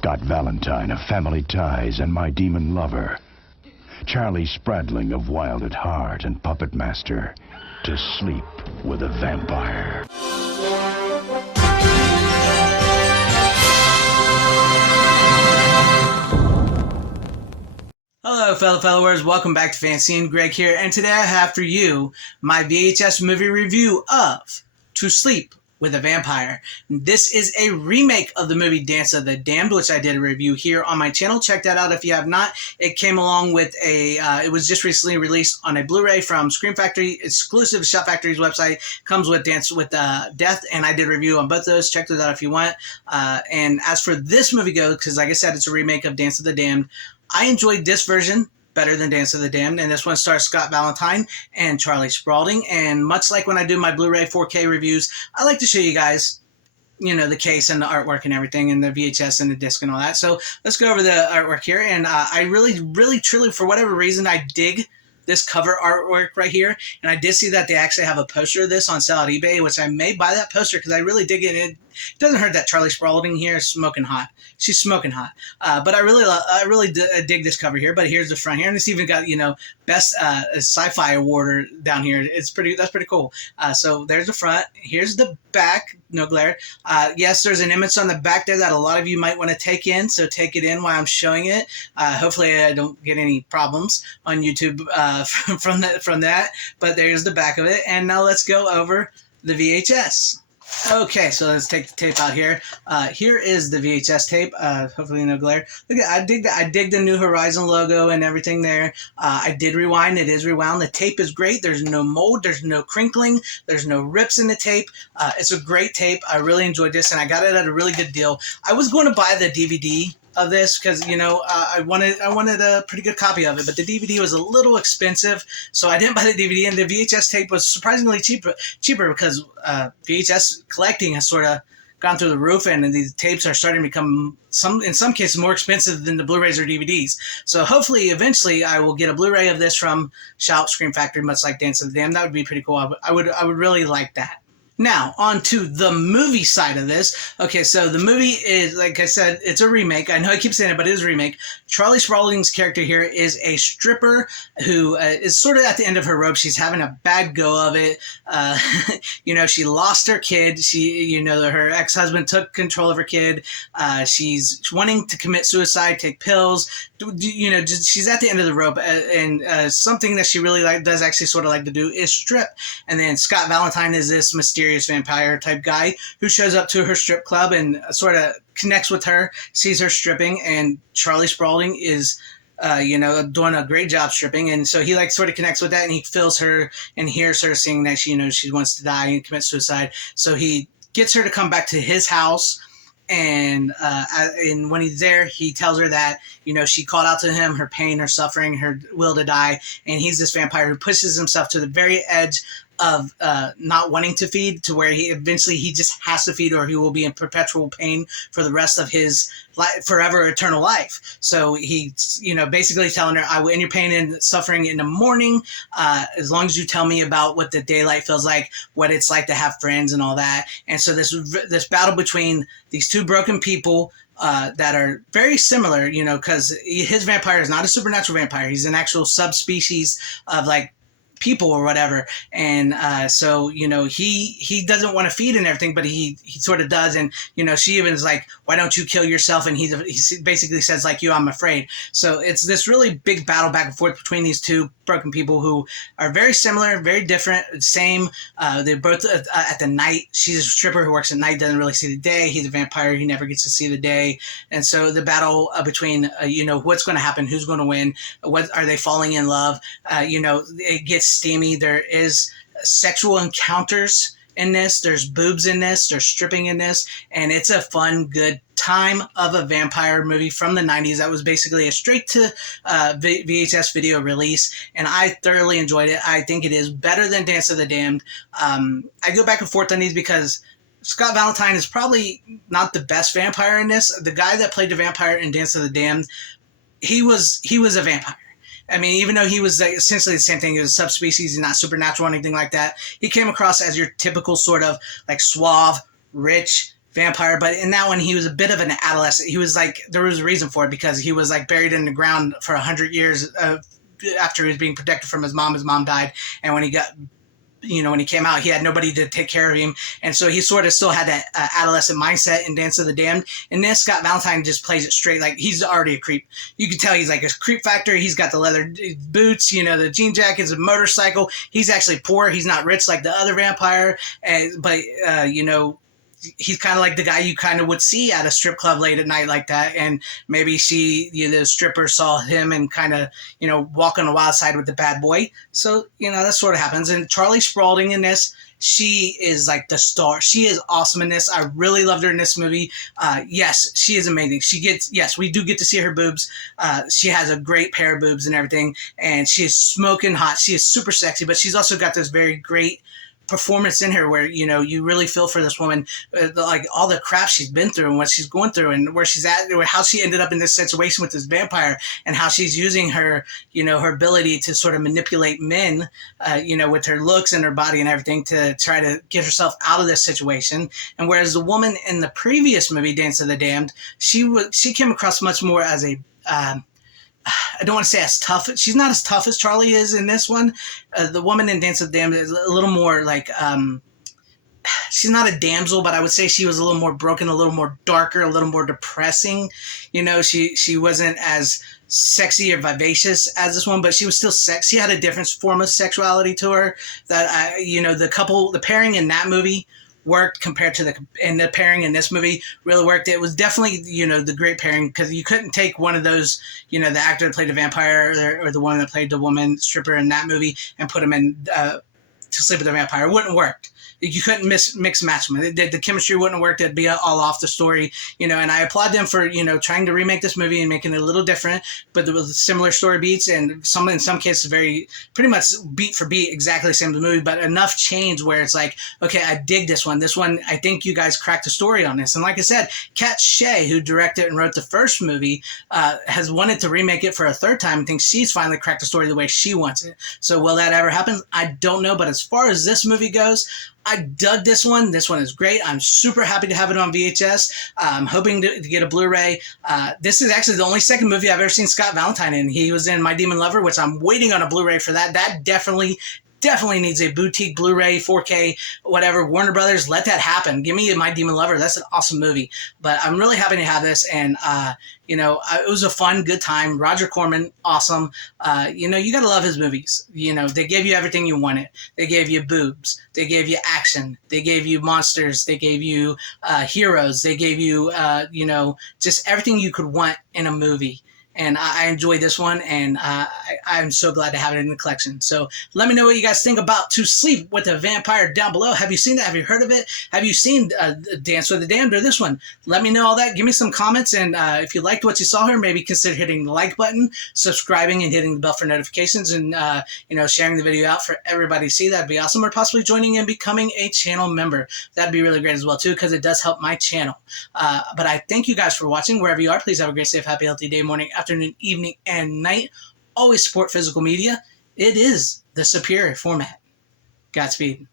Scott Valentine of Family Ties and My Demon Lover. Charlie Spradling of Wild at Heart and Puppet Master. To Sleep with a Vampire. Hello, fellow followers. Welcome back to FanZcene. Greg here, and today I have for you my VHS movie review of To Sleep with a Vampire. This is a remake of the movie Dance of the Damned, which I did a review here on my channel. Check that out if you have not. It came along with it was just recently released on a Blu-ray from Scream Factory, exclusive Shop Factory's website. Comes with Dance with Death, and I did a review on both of those. Check those out if you want. And as for this movie goes, because like I said, it's a remake of Dance of the Damned, I enjoyed this version better than Dance of the Damned, and this one stars Scott Valentine and Charlie Spradling. And much like when I do my Blu-ray 4K reviews, I like to show you guys, you know, the case and the artwork and everything, and the VHS and the disc and all that. So let's go over the artwork here. And I really, truly, for whatever reason, I dig this cover artwork right here. And I did see that they actually have a poster of this on sale at eBay, which I may buy that poster because I really dig it. It doesn't hurt that Charlie Spradling here is smoking hot. She's smoking hot. But I really dig this cover here. But here's the front here, and it's even got, you know, best sci-fi award down here. That's pretty cool. So there's the front. Here's the back. No glare. Yes, there's an image on the back there that a lot of you might want to take in. So take it in while I'm showing it. Hopefully I don't get any problems on YouTube from that. But there's the back of it. And now let's go over the VHS. Okay, so let's take the tape out here. Here is the VHS tape. Hopefully no glare. Look at, I dig the New Horizon logo and everything there. I did rewind. It is rewound. The tape is great. There's no mold. There's no crinkling. There's no rips in the tape. It's a great tape. I really enjoyed this, and I got it at a really good deal. I was going to buy the DVD of this because, you know, I wanted a pretty good copy of it, but the DVD was a little expensive, so I didn't buy the DVD. And the VHS tape was surprisingly cheaper because VHS collecting has sort of gone through the roof, and these tapes are starting to become in some cases more expensive than the Blu-rays or DVDs. So hopefully eventually I will get a Blu-ray of this from Shout Scream Factory, much like Dance of the Damned. That would be pretty cool. I would really like that. Now, on to the movie side of this. Okay, so the movie is, like I said, it's a remake. I know I keep saying it, but it is a remake. Charlie Spradling's character here is a stripper who is sort of at the end of her rope. She's having a bad go of it. You know, she lost her kid. Her ex-husband took control of her kid. She's wanting to commit suicide, take pills. You know, she's at the end of the rope. And something that she really does actually sort of like to do is strip. And then Scott Valentine is this mysterious vampire type guy who shows up to her strip club and sort of connects with her, sees her stripping, and Charlie Spradling is doing a great job stripping, and so he sort of connects with that, and he feels her and hears her saying that she wants to die and commit suicide. So he gets her to come back to his house, and when he's there, he tells her that, you know, she called out to him her pain, her suffering, her will to die, and he's this vampire who pushes himself to the very edge of not wanting to feed, to where he eventually just has to feed, or he will be in perpetual pain for the rest of his forever eternal life. So he's, you know, basically telling her, I will end your pain and suffering in the morning, as long as you tell me about what the daylight feels like, what it's like to have friends and all that. And so this battle between these two broken people that are very similar, you know, because his vampire is not a supernatural vampire. He's an actual subspecies of people or whatever, and so, you know, he doesn't want to feed and everything, but he sort of does. And, you know, she even is like, why don't you kill yourself? And he basically says, like you, I'm afraid. So it's this really big battle back and forth between these two broken people who are very similar, very different, same. They're both at the night. She's a stripper who works at night, doesn't really see the day. He's a vampire, he never gets to see the day. And so the battle between you know, what's going to happen, who's going to win, what are they falling in love, you know, it gets steamy. There is sexual encounters in this. There's boobs in this. There's stripping in this. And it's a fun, good time of a vampire movie from the 90s that was basically a straight-to VHS video release. And I thoroughly enjoyed it. I think it is better than Dance of the Damned. I go back and forth on these because Scott Valentine is probably not the best vampire in this. The guy that played the vampire in Dance of the Damned, he was a vampire. I mean, even though he was essentially the same thing, he was a subspecies, he's not supernatural or anything like that, he came across as your typical sort of suave, rich, vampire, but in that one he was a bit of an adolescent. He was like, there was a reason for it, because he was like buried in the ground for 100 years after he was being protected from his mom. His mom died, and when he got, when he came out, he had nobody to take care of him. And so he sort of still had that adolescent mindset in Dance of the Damned. And this, Scott Valentine just plays it straight. Like, he's already a creep. You can tell he's like a creep factor. He's got the leather boots, the jean jackets, a motorcycle. He's actually poor. He's not rich like the other vampire. But he's kind of like the guy you kind of would see at a strip club late at night like that. And maybe the stripper saw him and kind of, walk on the wild side with the bad boy. So, that sort of happens. And Charlie Spaulding in this, she is like the star. She is awesome in this. I really loved her in this movie. Yes, she is amazing. Yes, we do get to see her boobs. She has a great pair of boobs and everything. And she is smoking hot. She is super sexy, but she's also got this very great performance in her where you really feel for this woman, like all the crap she's been through and what she's going through and where she's at, or how she ended up in this situation with this vampire, and how she's using her her ability to sort of manipulate men with her looks and her body and everything to try to get herself out of this situation. And whereas the woman in the previous movie, Dance of the Damned, she came across much more as a I don't want to say as tough. She's not as tough as Charlie is in this one. The woman in Dance of the Damned is a little more like, she's not a damsel, but I would say she was a little more broken, a little more darker, a little more depressing. She wasn't as sexy or vivacious as this one, but she was still sexy. She had a different form of sexuality to her that, the pairing in that movie worked compared to the pairing in this movie really worked. It was definitely, the great pairing, because you couldn't take one of those, the actor that played the vampire or the one that played the woman stripper in that movie and put him in To Sleep with a Vampire. It wouldn't work. You couldn't mix match them. The chemistry wouldn't work. It'd be all off the story, and I applaud them for, trying to remake this movie and making it a little different, but there was similar story beats and in some cases very pretty much beat for beat exactly the same as the movie, but enough change where it's like, okay, I dig this one. This one, I think you guys cracked the story on this. And like I said, Kat Shea, who directed and wrote the first movie, has wanted to remake it for a third time and thinks she's finally cracked the story the way she wants it. So will that ever happen? I don't know, but as far as this movie goes, I dug this one. This one is great. I'm super happy to have it on VHS. I'm hoping to get a Blu-ray. This is actually the only second movie I've ever seen Scott Valentine in. He was in My Demon Lover, which I'm waiting on a Blu-ray for that. That definitely needs a boutique Blu-ray, 4K, whatever. Warner Brothers, let that happen. Give me My Demon Lover. That's an awesome movie. But I'm really happy to have this, and it was a fun, good time. Roger Corman, awesome. You got to love his movies. They gave you everything you wanted. They gave you boobs. They gave you action. They gave you monsters. They gave you heroes. They gave you, just everything you could want in a movie. And I enjoyed this one, and I'm so glad to have it in the collection. So let me know what you guys think about To Sleep with a Vampire down below. Have you seen that? Have you heard of it? Have you seen Dance with the Damned or this one? Let me know all that. Give me some comments, and if you liked what you saw here, maybe consider hitting the like button, subscribing, and hitting the bell for notifications, and sharing the video out for everybody to see. That'd be awesome. Or possibly joining and becoming a channel member. That'd be really great as well too, because it does help my channel. But I thank you guys for watching. Wherever you are, please have a great, safe, happy, healthy day, morning, afternoon, evening, and night. Always support physical media. It is the superior format. Godspeed.